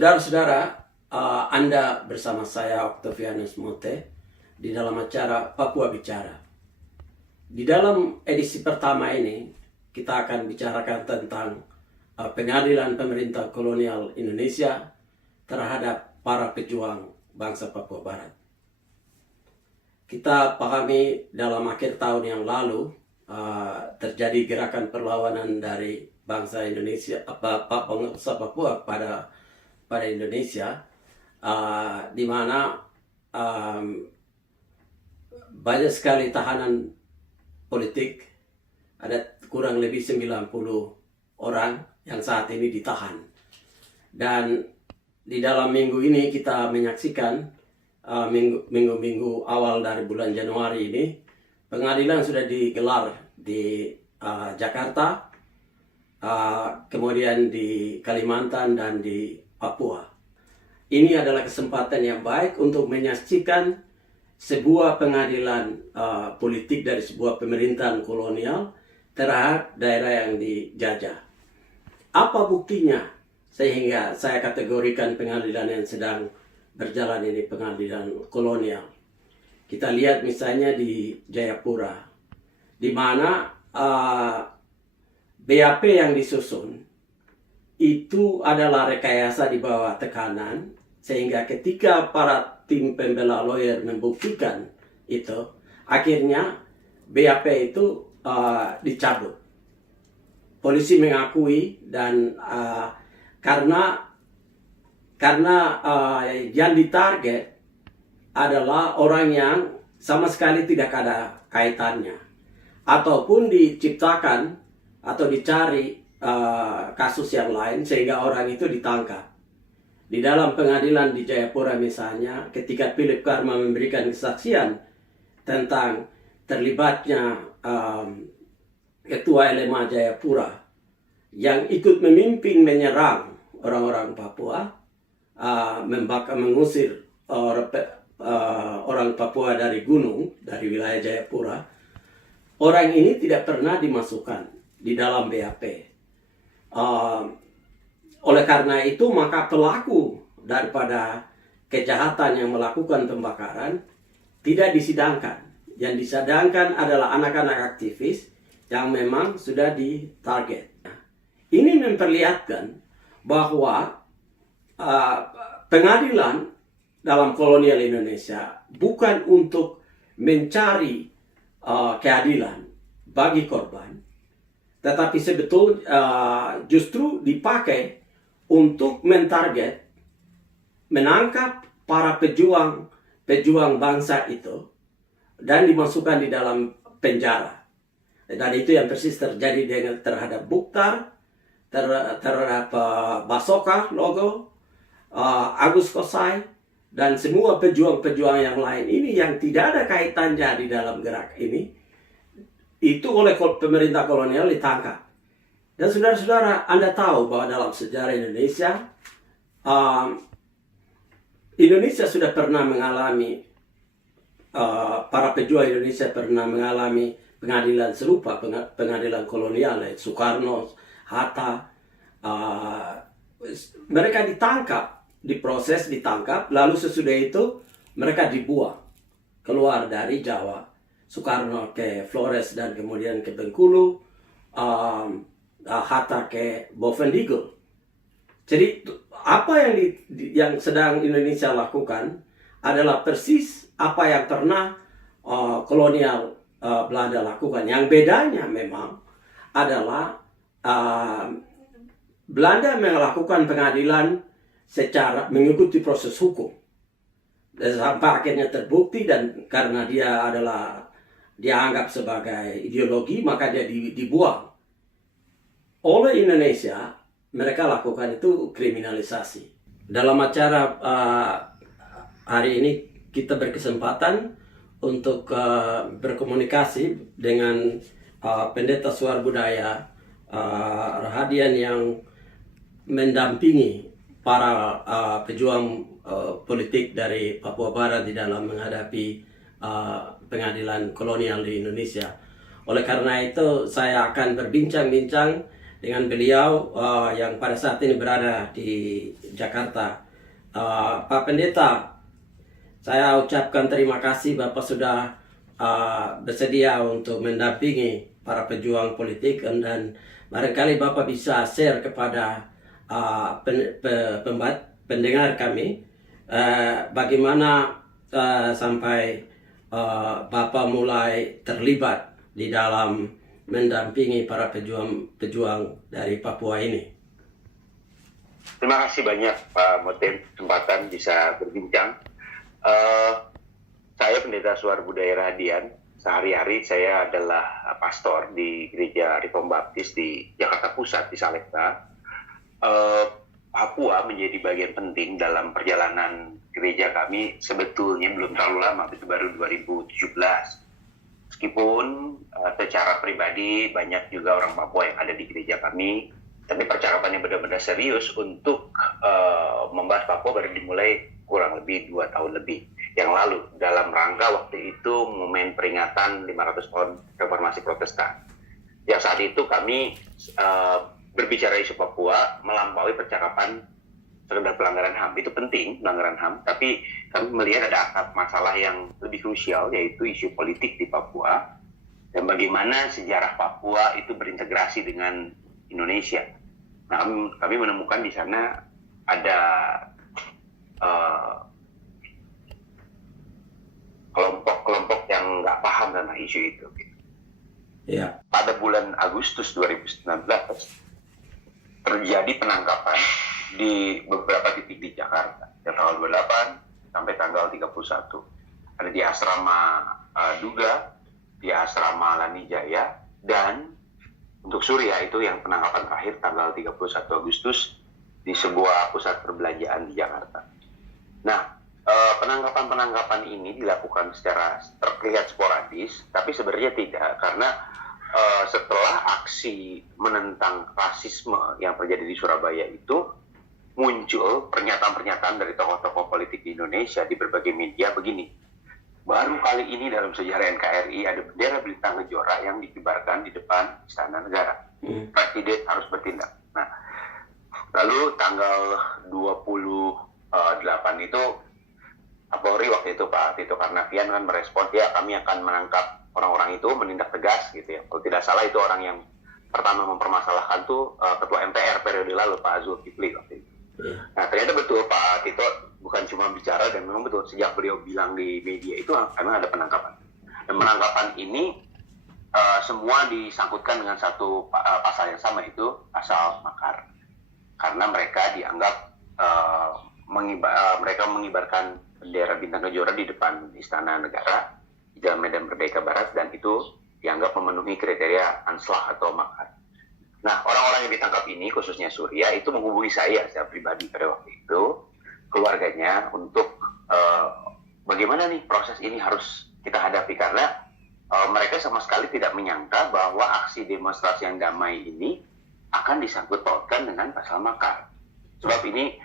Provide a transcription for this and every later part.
Saudara-saudara, Anda bersama saya Octavianus Mote di dalam acara Papua Bicara. Di dalam edisi pertama ini, kita akan bicarakan tentang pengadilan pemerintah kolonial Indonesia terhadap para pejuang bangsa Papua Barat. Kita pahami dalam akhir tahun yang lalu terjadi gerakan perlawanan dari bangsa Indonesia, bangsa Papua pada Indonesia, di mana banyak sekali tahanan politik, ada kurang lebih 90 orang yang saat ini ditahan. Dan di dalam minggu ini kita menyaksikan minggu-minggu awal dari bulan Januari ini, pengadilan sudah digelar di Jakarta, kemudian di Kalimantan dan di Papua. Ini adalah kesempatan yang baik untuk menyaksikan sebuah pengadilan politik dari sebuah pemerintahan kolonial terhadap daerah yang dijajah. Apa buktinya sehingga saya kategorikan pengadilan yang sedang berjalan ini pengadilan kolonial? Kita lihat misalnya di Jayapura, di mana BAP yang disusun itu adalah rekayasa di bawah tekanan, sehingga ketika para tim pembela lawyer membuktikan itu, akhirnya BAP itu dicabut. Polisi mengakui dan karena yang ditarget adalah orang yang sama sekali tidak ada kaitannya, ataupun diciptakan atau dicari kasus yang lain sehingga orang itu ditangkap. Di dalam pengadilan di Jayapura misalnya, ketika Philip Karma memberikan kesaksian tentang terlibatnya ketua LMA Jayapura yang ikut memimpin menyerang orang-orang Papua, mengusir orang Papua dari gunung, dari wilayah Jayapura, orang ini tidak pernah dimasukkan di dalam BAP. Oleh karena itu, maka pelaku daripada kejahatan yang melakukan pembakaran tidak disidangkan. Yang disidangkan adalah anak-anak aktivis yang memang sudah ditarget. Ini memperlihatkan bahwa pengadilan dalam kolonial Indonesia bukan untuk mencari keadilan bagi korban, tetapi sebetulnya justru dipakai untuk mentarget, menangkap para pejuang bangsa itu dan dimasukkan di dalam penjara. Dan itu yang persis terjadi terhadap Bukhtar, terhadap Basoka Logo, Agus Kosai, dan semua pejuang-pejuang yang lain ini yang tidak ada kaitannya di dalam gerak ini, itu oleh pemerintah kolonial ditangkap. Dan saudara-saudara, Anda tahu bahwa dalam sejarah Indonesia, Indonesia sudah pernah mengalami, para pejuang Indonesia pernah mengalami pengadilan serupa, pengadilan kolonial, Soekarno, Hatta. Mereka ditangkap, diproses, ditangkap, lalu sesudah itu mereka dibuang keluar dari Jawa. Soekarno ke Flores dan kemudian ke Bengkulu, Hatta ke Bovendigul. Jadi apa yang sedang Indonesia lakukan adalah persis apa yang pernah kolonial Belanda lakukan. Yang bedanya memang adalah Belanda melakukan pengadilan secara mengikuti proses hukum. Dan sampai akhirnya terbukti, dan karena dia dianggap sebagai ideologi, maka dia dibuang. Oleh Indonesia, mereka lakukan itu kriminalisasi. Dalam acara hari ini kita berkesempatan untuk berkomunikasi dengan Pendeta Suar Budaya Rahadian yang mendampingi para pejuang politik dari Papua Barat di dalam menghadapi pengadilan kolonial di Indonesia. Oleh karena itu, saya akan berbincang-bincang dengan beliau yang pada saat ini berada di Jakarta. Pak Pendeta, saya ucapkan terima kasih Bapak sudah bersedia untuk mendampingi para pejuang politik, dan barangkali Bapak bisa share kepada pendengar kami bagaimana sampai Bapak mulai terlibat di dalam mendampingi para pejuang dari Papua ini. Terima kasih banyak Pak Moten, kesempatan bisa berbincang. Saya Pendeta Suar Budaya Rahadian. Sehari-hari saya adalah pastor di Gereja Reform Baptis di Jakarta Pusat, di Salekta. Papua menjadi bagian penting dalam perjalanan gereja kami. Sebetulnya belum terlalu lama, itu baru 2017. Meskipun secara pribadi banyak juga orang Papua yang ada di gereja kami, tapi percakapan yang benar-benar serius untuk membahas Papua baru dimulai kurang lebih 2 tahun lebih yang lalu, dalam rangka waktu itu momen peringatan 500 tahun Reformasi Protestan. Yang saat itu kami berbicara isu Papua melampaui percakapan sekedar pelanggaran HAM. Itu penting, pelanggaran HAM, tapi kami melihat ada masalah yang lebih krusial, yaitu isu politik di Papua dan bagaimana sejarah Papua itu berintegrasi dengan Indonesia. Nah, kami menemukan di sana ada kelompok-kelompok yang nggak paham tentang isu itu. Ya. Pada bulan Agustus 2019 terjadi penangkapan di beberapa titik di Jakarta, dari tanggal 28 sampai tanggal 31. Ada di asrama Duga, di asrama Lanijaya, dan untuk Surya itu yang penangkapan terakhir tanggal 31 Agustus di sebuah pusat perbelanjaan di Jakarta. Nah, penangkapan-penangkapan ini dilakukan secara terlihat sporadis, tapi sebenarnya tidak, karena setelah aksi menentang rasisme yang terjadi di Surabaya itu, muncul pernyataan-pernyataan dari tokoh-tokoh politik di Indonesia di berbagai media begini. Baru kali ini dalam sejarah NKRI ada bendera Bintang Kejora yang dikibarkan di depan Istana Negara. Presiden harus bertindak. Nah, lalu tanggal 28 itu Kapolri waktu itu Pak Tito Karnavian kan merespon, ya kami akan menangkap orang-orang itu, menindak tegas gitu ya. Kalau tidak salah itu orang yang pertama mempermasalahkan tuh Ketua MPR periode lalu Pak Zulkifli waktu itu. Nah, ternyata betul Pak Tito bukan cuma bicara, dan memang betul sejak beliau bilang di media itu karena ada penangkapan. Dan penangkapan ini semua disangkutkan dengan satu pasal yang sama, itu pasal makar. Karena mereka dianggap mereka mengibarkan bendera Bintang Kejora di depan Istana Negara di Jalan Medan Merdeka Barat, dan itu dianggap memenuhi kriteria anslag atau makar. Nah, orang-orang yang ditangkap ini, khususnya Surya, itu menghubungi saya secara pribadi pada waktu itu, keluarganya, untuk bagaimana nih proses ini harus kita hadapi, karena mereka sama sekali tidak menyangka bahwa aksi demonstrasi yang damai ini akan disangkut pautkan dengan pasal makar. Sebab ini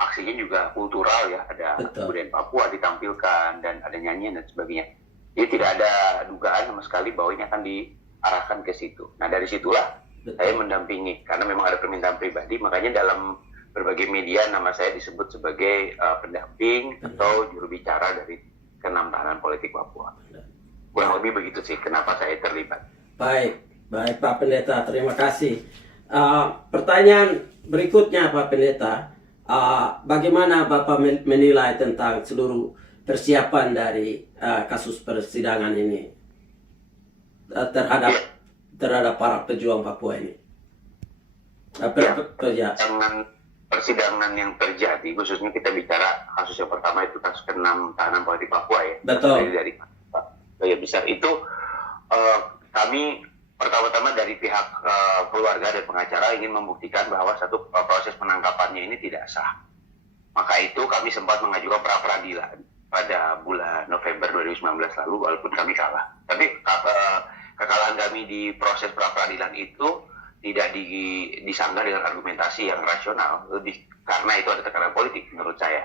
aksinya juga kultural ya, ada kebudayaan Papua ditampilkan dan ada nyanyian dan sebagainya. Jadi tidak ada dugaan sama sekali bahwa ini akan diarahkan ke situ. Nah, dari situlah saya mendampingi, karena memang ada permintaan pribadi, makanya dalam berbagai media nama saya disebut sebagai pendamping atau juru bicara dari ke-6 tahanan politik Papua. Kurang lebih begitu sih kenapa saya terlibat. Baik Pak Pendeta, terima kasih. Pertanyaan berikutnya Pak Pendeta, bagaimana Bapak menilai tentang seluruh persiapan dari kasus persidangan ini terhadap para pejuang Papua ini? Dengan persidangan yang terjadi, khususnya kita bicara kasus yang pertama itu kasus ke-6 tahanan politik Papua ya. Betul. Dari gaya besar itu kami pertama-tama dari pihak keluarga dan pengacara ingin membuktikan bahwa satu proses penangkapannya ini tidak sah. Maka itu kami sempat mengajukan pra peradilan pada bulan November 2019 lalu, walaupun kami kalah. Tapi kekalahan kami di proses pra peradilan itu tidak disanggah dengan argumentasi yang rasional, lebih karena itu ada tekanan politik menurut saya.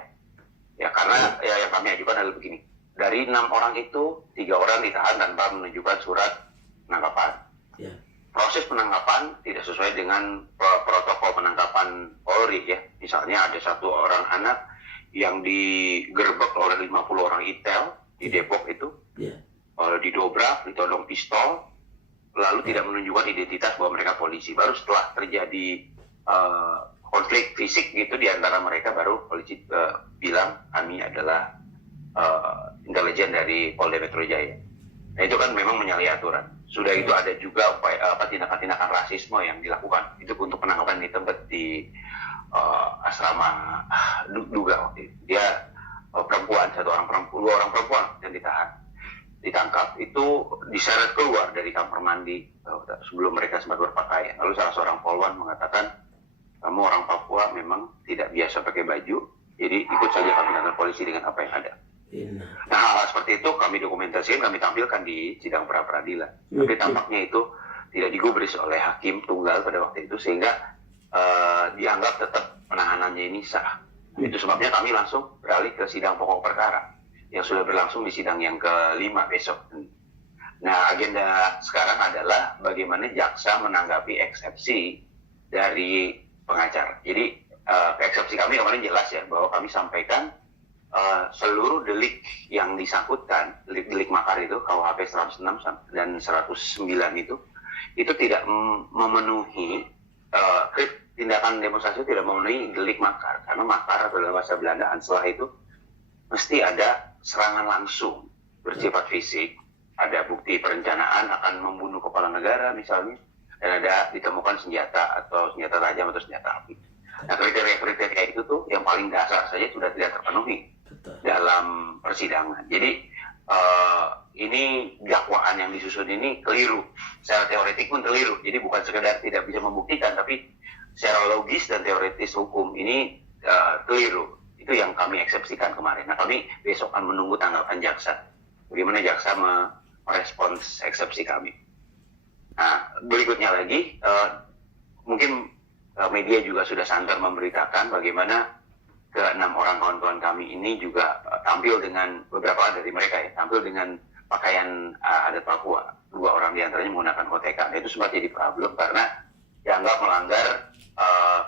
Ya, karena yang kami ajukan adalah begini. Dari 6 orang itu, 3 orang ditahan tanpa menunjukkan surat penangkapan. proses penangkapan tidak sesuai dengan protokol penangkapan Polri ya. Misalnya ada satu orang anak yang digerebek oleh 50 orang intel di Depok itu, didobrak, ditodong pistol, lalu tidak menunjukkan identitas bahwa mereka polisi. Baru setelah terjadi konflik fisik gitu di antara mereka, baru polisi bilang kami adalah intelijen dari Polda Metro Jaya. Nah itu kan memang menyalahi aturan. Sudah itu ada juga tindakan-tindakan rasisme yang dilakukan. Itu untuk penangkapan di tempat di asrama Duga waktu itu. Dia perempuan, dua orang perempuan yang ditangkap. Itu diseret keluar dari kamar mandi sebelum mereka sempat berpakaian. Lalu salah seorang polwan mengatakan, kamu orang Papua memang tidak biasa pakai baju, jadi ikut saja kami dengan polisi dengan apa yang ada. Nah, hal seperti itu kami dokumentasikan, kami tampilkan di sidang pra-peradilan. Tapi tampaknya itu tidak digubris oleh hakim tunggal pada waktu itu, sehingga dianggap tetap penahanannya ini sah. Itu sebabnya kami langsung beralih ke sidang pokok perkara yang sudah berlangsung di sidang yang ke-5 besok. Nah, agenda sekarang adalah bagaimana jaksa menanggapi eksepsi dari pengacara. Jadi eksepsi kami kemarin jelas ya, bahwa kami sampaikan seluruh delik yang disangkutkan, delik makar itu, KUHP 106 dan 109 itu tidak memenuhi, tindakan demonstrasi tidak memenuhi delik makar. Karena makar atau dalam bahasa Belanda Anslag itu mesti ada serangan langsung bersifat fisik, ada bukti perencanaan akan membunuh kepala negara misalnya, dan ada ditemukan senjata atau senjata tajam atau senjata api. Nah, kriteria itu tuh yang paling dasar saja sudah tidak terpenuhi dalam persidangan. Jadi ini dakwaan yang disusun ini keliru. Secara teoretik pun keliru. Jadi bukan sekedar tidak bisa membuktikan, tapi secara logis dan teoritis hukum ini keliru. Itu yang kami eksepsikan kemarin. Nah, kami besok akan menunggu tanggapan jaksa. Bagaimana jaksa merespons eksepsi kami. Nah, berikutnya lagi, mungkin media juga sudah santer memberitakan bagaimana ke-6 orang kawan-kawan kami ini juga tampil dengan, beberapa dari mereka ya, tampil dengan pakaian adat Papua. 2 orang diantaranya menggunakan koteka. Nah, itu sempat jadi problem karena dianggap melanggar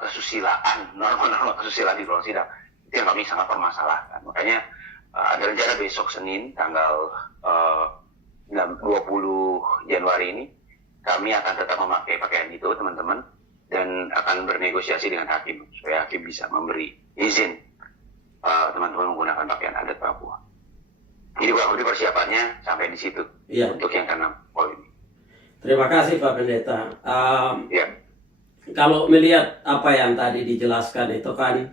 kesusilaan, norma-norma kesusilaan di ruang sidang. Itu yang kami sangat permasalahkan. Makanya ada rencana besok Senin tanggal 20 Januari ini kami akan tetap memakai pakaian itu, teman-teman, dan akan bernegosiasi dengan hakim supaya hakim bisa memberi izin teman-teman menggunakan pakaian adat Papua. Jadi kurang lebih persiapannya sampai di situ untuk yang ke-6 poin ini. Terima kasih Pak Pendeta. Kalau melihat apa yang tadi dijelaskan itu kan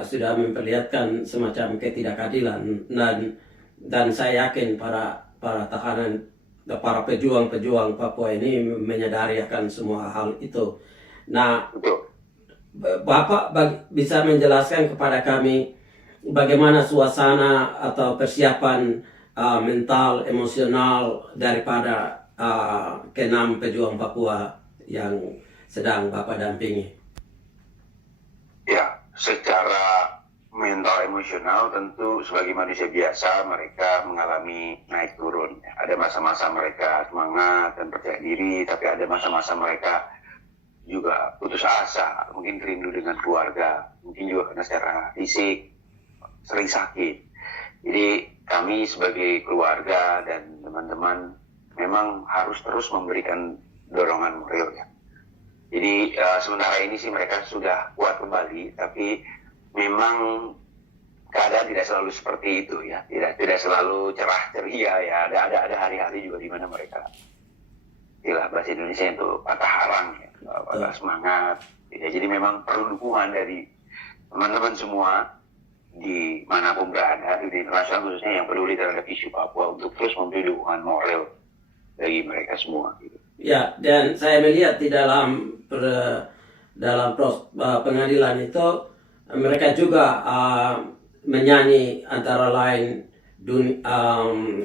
sudah memperlihatkan semacam ketidakadilan, dan saya yakin para tahanan, para pejuang Papua ini menyadari akan semua hal itu. Nah, Bapak bisa menjelaskan kepada kami bagaimana suasana atau persiapan mental, emosional daripada ke-6 pejuang Papua yang sedang Bapak dampingi? Ya, secara mental emosional tentu sebagai manusia biasa mereka mengalami naik turun. Ada masa-masa mereka semangat dan percaya diri, tapi ada masa-masa mereka juga putus asa, mungkin rindu dengan keluarga, mungkin juga karena secara fisik sering sakit. Jadi kami sebagai keluarga dan teman-teman memang harus terus memberikan dorongan moral ya. Jadi sementara ini sih mereka sudah kuat kembali, tapi memang keadaan tidak selalu seperti itu ya, tidak selalu cerah ceria ya. Ada hari-hari juga di mana mereka, bahasa Indonesia itu patah harang ya, patah semangat. Ya, jadi memang perlu dukungan dari teman-teman semua di manapun berada, di internasional khususnya yang peduli terhadap isu Papua, untuk terus memberi dukungan moral bagi mereka semua. Gitu. Ya, dan saya melihat di dalam pengadilan itu mereka juga menyanyi antara lain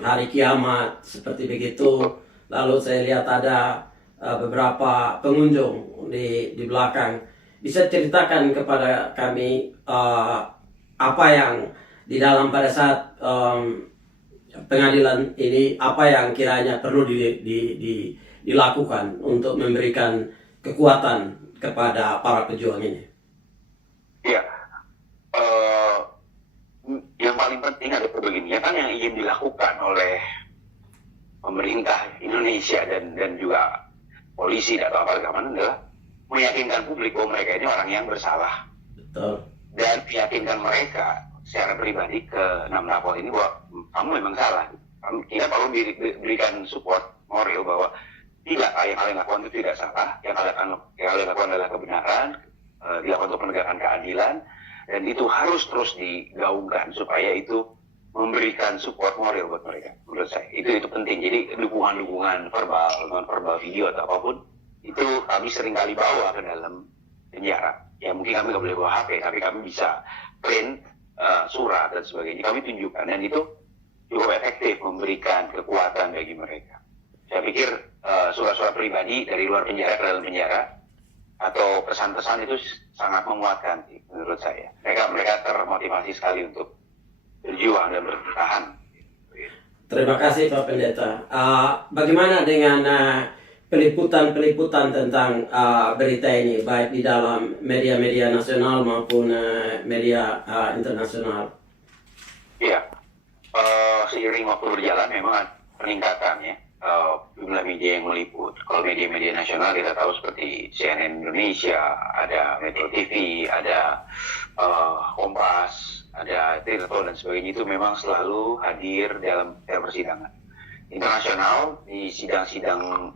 hari kiamat seperti begitu. Lalu saya lihat ada beberapa pengunjung di belakang. Bisa ceritakan kepada kami apa yang di dalam pada saat pengadilan ini, apa yang kiranya perlu dilakukan untuk memberikan kekuatan kepada para pejuang ini? Ya, eh, yang paling penting adalah begini, ya kan yang ingin dilakukan oleh pemerintah Indonesia dan juga polisi atau aparat keamanan adalah meyakinkan publik bahwa mereka ini orang yang bersalah. Betul. Dan meyakinkan mereka secara pribadi ke 6 lapor ini bahwa kamu memang salah. Kita perlu berikan support moral bahwa tidak, yang kalian lakukan itu tidak salah, yang kalian lakukan adalah kebenaran, dilakukan untuk penegakan keadilan, dan itu harus terus digaungkan supaya itu memberikan support moral buat mereka. Menurut saya itu penting. Jadi dukungan verbal, non verbal, video atau apapun itu kami sering kali bawa ke dalam penjara. Ya mungkin kami nggak boleh bawa HP, tapi kami bisa print surat dan sebagainya. Kami tunjukkan, dan itu cukup efektif memberikan kekuatan bagi mereka. Saya pikir surat-surat pribadi dari luar penjara ke dalam penjara atau pesan-pesan itu sangat menguatkan menurut saya. Mereka termotivasi sekali untuk berjuang dan bertahan. Terima kasih Pak Pendeta. Bagaimana dengan peliputan tentang berita ini, baik di dalam media-media nasional maupun media internasional? Iya, seiring waktu berjalan memang ada peningkatan ya, jumlah media yang meliput. Kalau media-media nasional kita tahu seperti CNN Indonesia, ada Metro TV, ada Kompas, ada Tirto dan sebagainya, itu memang selalu hadir dalam persidangan. Internasional di sidang-sidang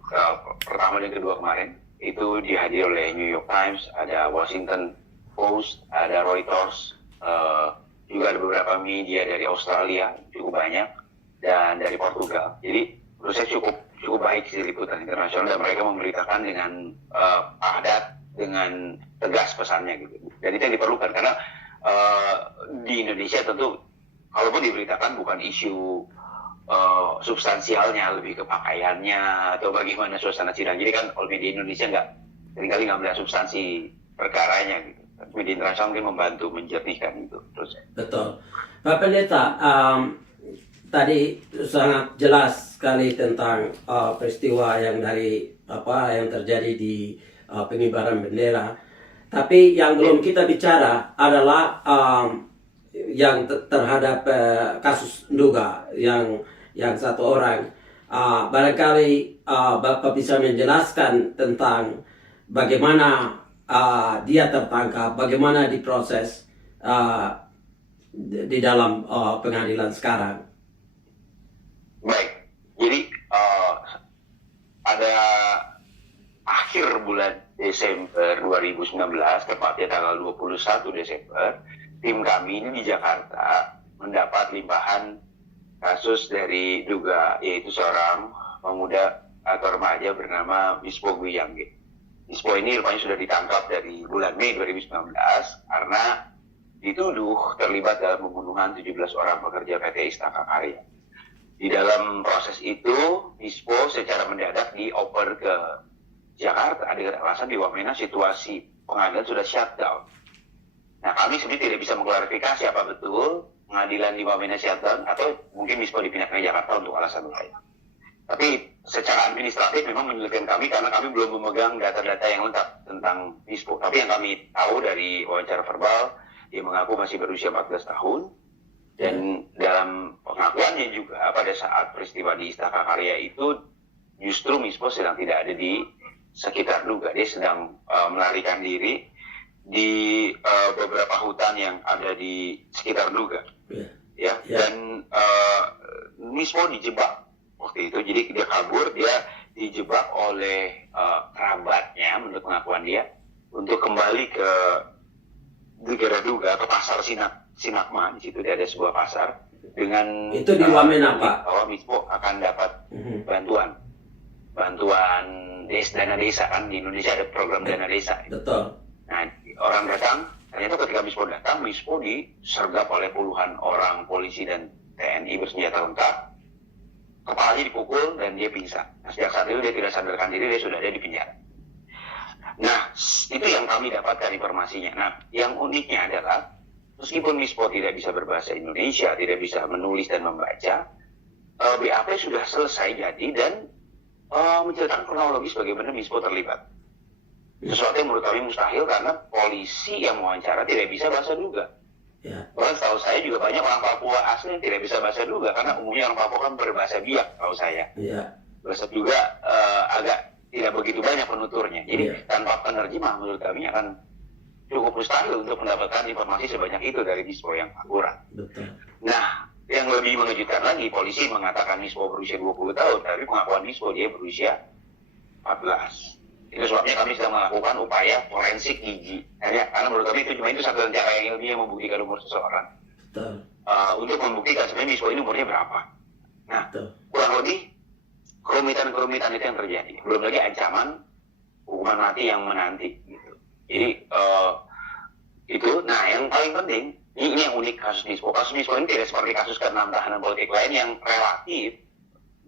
pertama dan kedua kemarin itu dihadiri oleh New York Times, ada Washington Post, ada Reuters, juga ada beberapa media dari Australia cukup banyak, dan dari Portugal. Jadi menurut saya cukup baik sih liputan internasional, dan mereka memberitakan dengan padat, dengan tegas pesannya gitu. Dan itu yang diperlukan karena di Indonesia tentu kalaupun diberitakan bukan isu substansialnya, lebih ke pakaiannya atau bagaimana suasana sidang. Jadi kan kalau media Indonesia seringkali nggak melihat substansi perkaranya gitu. Media internasional mungkin membantu menjernihkan itu. Terus. Betul. Pak Pendeta, tadi sangat jelas sekali tentang peristiwa yang terjadi di pengibaran bendera. Tapi yang belum kita bicara adalah yang terhadap kasus Nduga yang satu orang. Barangkali Bapak bisa menjelaskan tentang bagaimana dia tertangkap, bagaimana diproses di dalam pengadilan sekarang. Baik, jadi pada akhir bulan Desember 2019, tepatnya tanggal 21 Desember, tim kami ini di Jakarta mendapat limpahan kasus dari Nduga, yaitu seorang pemuda atau remaja bernama Bispo Guyangge. Bispo ini rupanya sudah ditangkap dari bulan Mei 2019 karena dituduh terlibat dalam pembunuhan 17 orang pekerja PT Istaka Karya. Di dalam proses itu, Bispo secara mendadak dioper ke Jakarta dengan alasan di Wamena situasi pengadilan sudah shutdown. Nah, kami sebenarnya tidak bisa mengklarifikasi apa betul pengadilan di Wamena shutdown atau mungkin Bispo dipindahkan ke Jakarta untuk alasan lain. Tapi secara administratif memang menyulitkan kami karena kami belum memegang data-data yang lengkap tentang Bispo. Tapi yang kami tahu dari wawancara verbal, dia mengaku masih berusia 14 tahun. Dan dalam pengakuannya juga pada saat peristiwa di Istaka Karya itu justru Bispo sedang tidak ada di sekitar Nduga. Dia sedang melarikan diri di beberapa hutan yang ada di sekitar Nduga. Dan Bispo dijebak waktu itu. Jadi dia kabur, dia dijebak oleh kerabatnya menurut pengakuan dia untuk kembali ke negara Nduga, ke pasar Sinakma. Di situ dia ada sebuah pasar dengan itu di Wamena, Pak. Bahwa Bispo akan dapat bantuan dana desa, kan di Indonesia ada program dana desa. Betul. Nah, orang datang, ternyata ketika Bispo datang, Bispo disergap oleh puluhan orang polisi dan TNI bersenjata lengkap. Kepalanya dipukul dan dia pingsan. Nah, sejak saat itu dia tidak sadarkan diri, dia sudah ada di penjara. Nah, itu yang kami dapatkan informasinya. Nah, yang uniknya adalah meskipun Bispo tidak bisa berbahasa Indonesia, tidak bisa menulis dan membaca, BAP sudah selesai jadi dan menceritakan kronologis bagaimana Mispo terlibat. Sesuatu yang menurut kami mustahil karena polisi yang mewawancara tidak bisa bahasa Duga. Ya. Bahkan setahu saya juga banyak orang Papua asli yang tidak bisa bahasa Duga karena umumnya orang Papua kan berbahasa Biak, tahu saya. Ya. Bahasa Duga agak tidak begitu banyak penuturnya. Jadi Ya. tanpa penerjemah menurut kami akan cukup mustahil untuk mendapatkan informasi sebanyak itu dari Mispo yang akurat. Betul. Nah, yang lebih mengejutkan lagi, polisi mengatakan Mispo berusia 20 tahun, tapi pengakuan Mispo dia berusia 14. Itu sebabnya kami sedang melakukan upaya forensik gigi. Karena menurut kami itu satu cara yang ilmiah membuktikan umur seseorang. Betul. Untuk membuktikan sebenarnya Mispo ini umurnya berapa. Nah, Betul. kurang lebih kerumitan-kerumitan itu yang terjadi. Belum lagi ancaman hukuman mati yang menanti. Gitu. Jadi, itu, nah yang paling penting, ini yang unik kasus Mispo. Kasus Mispo ini tidak seperti kasus ke-6 tahanan politik lain yang relatif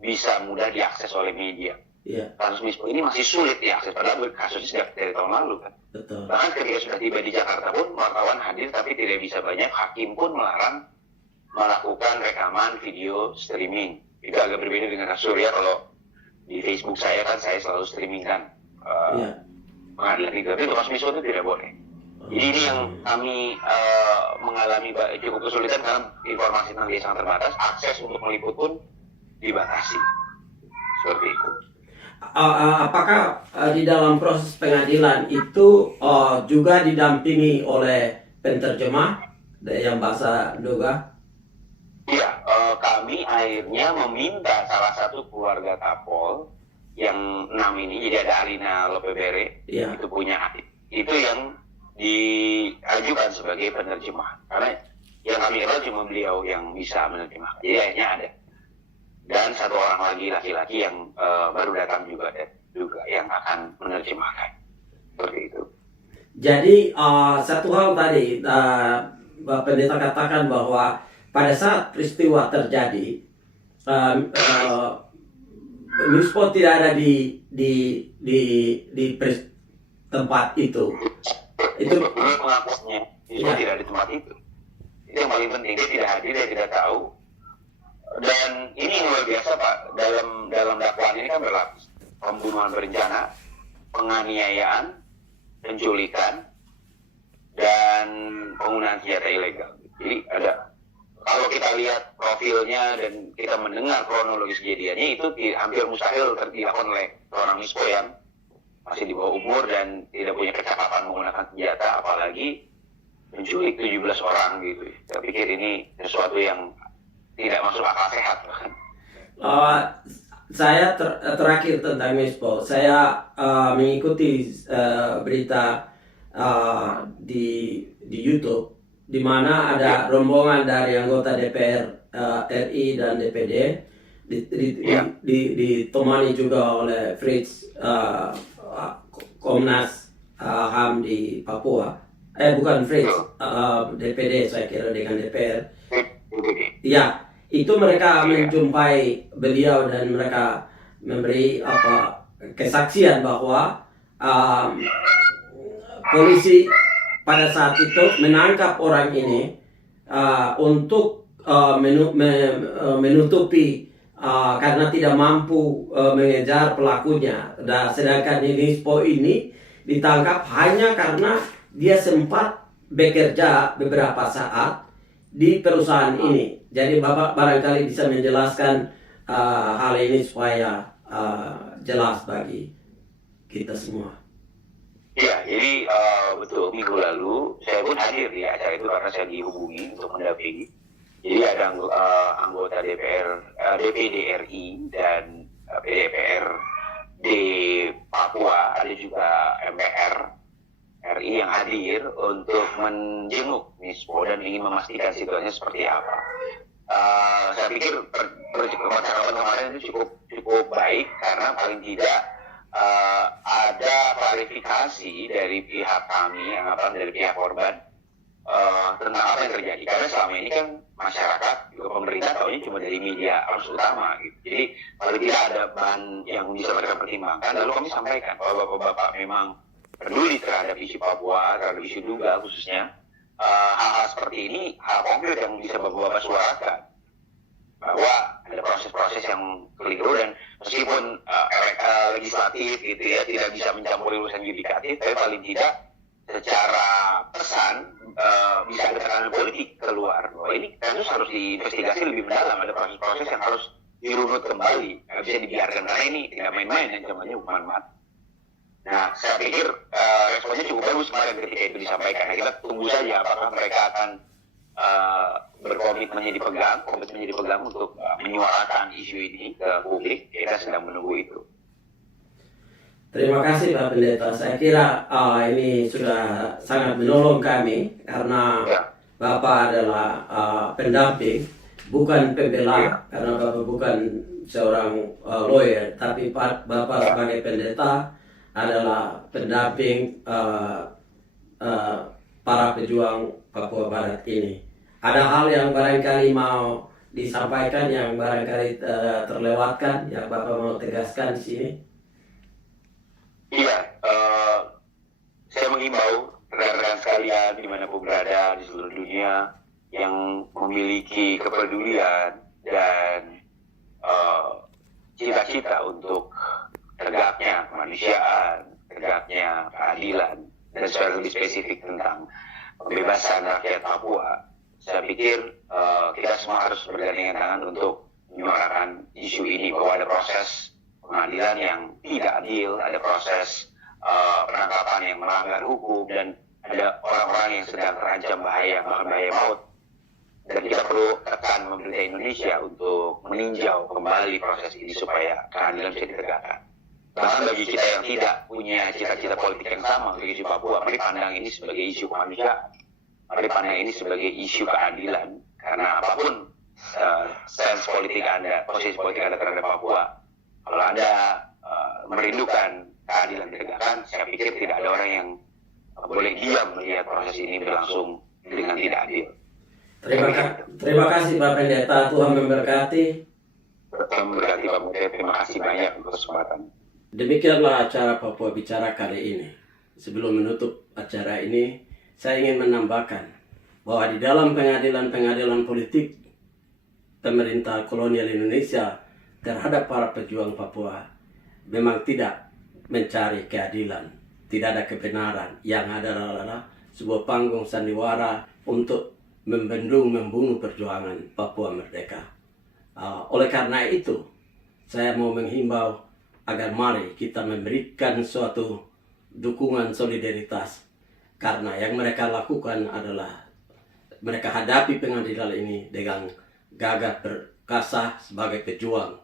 bisa mudah diakses oleh media. Iya. Kasus Mispo ini masih sulit diakses, padahal kasusnya sejak dari tahun lalu kan. Betul. Bahkan ketika sudah tiba di Jakarta pun wartawan hadir tapi tidak bisa banyak, hakim pun melarang melakukan rekaman video streaming. Itu agak berbeda dengan kasus Surya. Kalau di Facebook saya kan saya selalu streamingkan pengadilan itu, tapi untuk kasus Mispo itu tidak boleh. Jadi ini yang kami mengalami cukup kesulitan karena informasi tentang dia sangat terbatas, akses untuk meliput pun dibatasi. Seperti itu. Apakah di dalam proses pengadilan itu juga didampingi oleh penterjemah yang bahasa Duga? Iya, kami akhirnya meminta salah satu keluarga Tapol yang 6 ini, jadi ada Alina Lopebere, itu punya adik, itu yang diajukan sebagai penerjemah. Karena yang kami kenal cuma beliau yang bisa menerjemah. Jadi akhirnya ada. Dan satu orang lagi laki-laki yang baru datang juga yang akan menerjemahkan. Seperti itu. Jadi satu hal tadi pendeta katakan bahwa pada saat peristiwa terjadi, Mispo tidak ada di tempat itu. Itu pengakuannya Mispo tidak di tempat itu. Itu yang paling penting, dia tidak hadir, dia tidak tahu. Dan ini yang luar biasa Pak, dalam dakwaan ini kan berlapis. Pembunuhan berencana, penganiayaan, penculikan, dan penggunaan senjata ilegal. Jadi ada, kalau kita lihat profilnya dan kita mendengar kronologis kejadiannya, itu hampir mustahil dilakukan oleh seorang Mispo yang masih di bawah umur dan tidak punya kecakapan menggunakan senjata, apalagi menculik 17 orang gitu. Saya pikir ini sesuatu yang tidak masuk akal sehat. Saya terakhir tentang Mispo, saya mengikuti berita di YouTube, di mana ada rombongan dari anggota DPR RI dan DPD, ditemani juga oleh Fritz, Komnas HAM di Papua. Bukan Fritz, DPD saya kira dengan DPR. Ya, itu mereka menjumpai beliau dan mereka memberi kesaksian bahwa polisi pada saat itu menangkap orang ini untuk menutupi karena tidak mampu mengejar pelakunya. Dan sedangkan Mispo ini ditangkap hanya karena dia sempat bekerja beberapa saat di perusahaan ini. Jadi Bapak barangkali bisa menjelaskan hal ini supaya jelas bagi kita semua. Iya, jadi betul minggu lalu saya pun hadir di acara itu karena saya dihubungi untuk mendampingi. Jadi ada anggota DPD RI dan DPR di Papua, ada juga MPR RI yang hadir untuk menjenguk Mispo dan ingin memastikan situasinya seperti apa. Saya pikir percakapan kemarin itu cukup baik karena paling tidak ada klarifikasi dari pihak kami, dari pihak korban tentang apa yang terjadi. Karena selama ini kan masyarakat juga pemerintah tahunya cuma dari media arus utama gitu. Jadi paling tidak ada bahan yang bisa mereka pertimbangkan. Lalu kami sampaikan bahwa bapak-bapak memang peduli terhadap isu Papua, terhadap isu Duga khususnya, hal-hal seperti ini, hal konkret yang bisa bapak-bapak suarakan, bahwa ada proses-proses yang keliru dan meskipun legislatif gitu ya, tidak bisa mencampuri urusan yudikatif, tapi paling tidak secara pesan bisa ada tekanan politik keluar bahwa ini kasus harus diinvestigasi lebih mendalam, ada proses-proses yang harus dirunut kembali, nggak bisa dibiarkan karena ini tidak main-main ancamannya hukuman mati. Nah, saya pikir responnya cukup bagus kemarin ketika itu disampaikan. Nah, kita tunggu saja apakah mereka akan komitmennya dipegang untuk menyuarakan isu ini ke publik. Kita sedang menunggu itu. Terima kasih Pak Pendeta. Saya kira ini sudah sangat menolong kami karena Bapak adalah pendamping, bukan pembela, karena Bapak bukan seorang lawyer, tapi Bapak sebagai pendeta adalah pendamping para pejuang Papua Barat ini. Ada hal yang barangkali mau disampaikan yang barangkali terlewatkan, yang Bapak mau tegaskan di sini? Iya, saya mengimbau rekan-rekan sekalian dimanapun berada di seluruh dunia yang memiliki kepedulian dan cita-cita untuk tegaknya kemanusiaan, tegaknya keadilan, dan secara lebih spesifik tentang pembebasan rakyat Papua. Saya pikir kita semua harus bergandengan tangan untuk menyuarakan isu ini bahwa ada proses pengadilan yang tidak adil, ada proses penangkapan yang melanggar hukum, dan ada orang-orang yang sedang terancam bahaya, bahkan bahaya maut. Dan kita perlu tekan pemerintah Indonesia untuk meninjau kembali proses ini supaya keadilan bisa ditegakkan. Bahkan bagi kita yang tidak punya cita-cita politik yang sama untuk isu Papua, mari pandang ini sebagai isu kemanusiaan. Mari pandang ini sebagai isu keadilan, karena apapun stance politik Anda, posisi politik Anda terhadap Papua, kalau Anda merindukan keadilan ditegakkan, saya pikir tidak ada orang yang boleh diam melihat proses ini berlangsung dengan tidak adil. Terima kasih Pak Pendeta, Tuhan memberkati. Tuhan memberkati Pak Pendeta, terima kasih banyak untuk kesempatan. Demikianlah acara Papua Bicara kali ini. Sebelum menutup acara ini, saya ingin menambahkan bahwa di dalam pengadilan politik pemerintah kolonial Indonesia terhadap para pejuang Papua memang tidak mencari keadilan, tidak ada kebenaran. Yang ada adalah sebuah panggung sandiwara untuk membunuh perjuangan Papua merdeka. Oleh karena itu, saya mau menghimbau agar mari kita memberikan suatu dukungan solidaritas, karena yang mereka lakukan adalah mereka hadapi pengadilan ini dengan gagah perkasa sebagai pejuang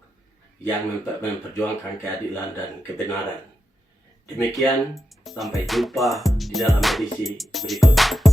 yang memperjuangkan keadilan dan kebenaran. Demikian, sampai jumpa di dalam edisi berikutnya.